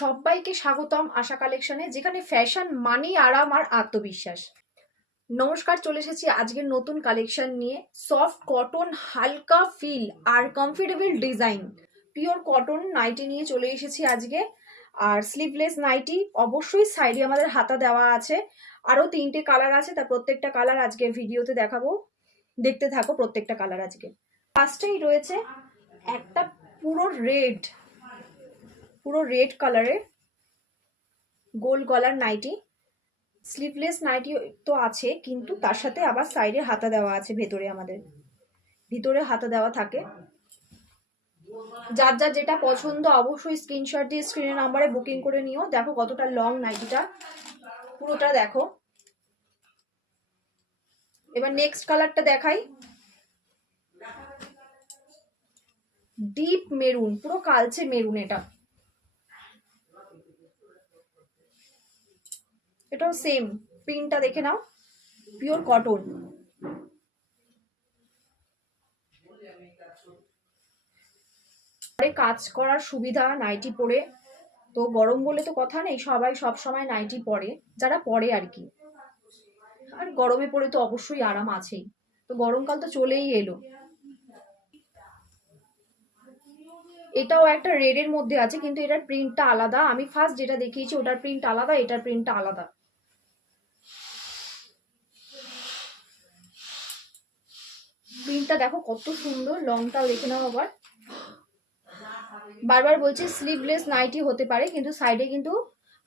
সবাইকে স্বাগতম আশা কালেকশনে, যেখানে ফ্যাশন মানেই আরাম আর আত্মবিশ্বাস। নমস্কার, চলে এসেছি আজকের নতুন কালেকশন নিয়ে। সফট কটন, হালকা ফিল আর comfortable design, pure cotton nightie নিয়ে চলে এসেছি আজকে। আর স্লিভলেস নাইটি, অবশ্যই সাইডে আমাদের হাতা দেওয়া আছে। আরো 3টে কালার আছে, তার প্রত্যেকটা কালার আজকে ভিডিওতে দেখাবো। দেখতে থাকো প্রত্যেকটা কালার। আজকে ফার্স্টেই রয়েছে একটা পুরো রেড কালারের গোল গলার নাইটি। স্লিভলেস নাইটি তো আছে, কিন্তু তার সাথে আবার সাইডে হাতা দেওয়া আছে। ভিতরে হাতা দেওয়া থাকে। যার যার যেটা পছন্দ অবশ্যই স্ক্রিনশট দিয়ে স্ক্রিনের নাম্বারে বুকিং করে নিও। দেখো কতটা লং নাইটিটা, পুরোটা দেখো। এবার নেক্সট কালারটা দেখাই। ডিপ মেরুন, পুরো কালচে মেরুন। এটাও সেম, প্রিন্টটা দেখে নাও, পিওর কটন। কাজ করার সুবিধা নাইটি পরে, তো গরম বলে তো কথা নেই, সবাই সব সময় নাইটি পরে, যারা পরে আর কি। আর গরমে পরে তো অবশ্যই আরাম আছেই। তো গরমকাল তো চলেই এলো। এটাও একটা রেডের মধ্যে আছে, কিন্তু এটার প্রিন্টটা আলাদা। আমি ফার্স্ট যেটা দেখিয়েছি ওটার প্রিন্ট আলাদা, এটার প্রিন্টটা আলাদা। প্রিন্টটা দেখো কত সুন্দর, লংটা দেখে নাও আবার। বারবার বলছি স্লিভলেস নাইটি হতে পারে, কিন্তু সাইডে কিন্তু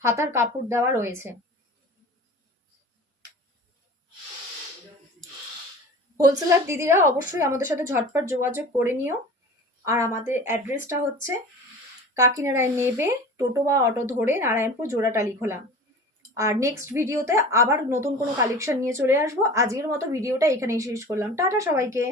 হাতার কাপড় দেওয়া রয়েছে। হোলসেলার দিদিরা অবশ্যই আমাদের সাথে ঝটপট যোগাযোগ করে নিও। আর আমাদের অ্যাড্রেসটা হচ্ছে কাকিনাড়ায় নেবে, টোটো বা অটো ধরে নারায়ণপুর জোড়াটালি খোলা। আর নেক্সট ভিডিওতে আবার নতুন কোনো কালেকশন নিয়ে চলে আসবো। আজকের মতো ভিডিওটা এখানেই শেষ করলাম। টাটা সবাইকে।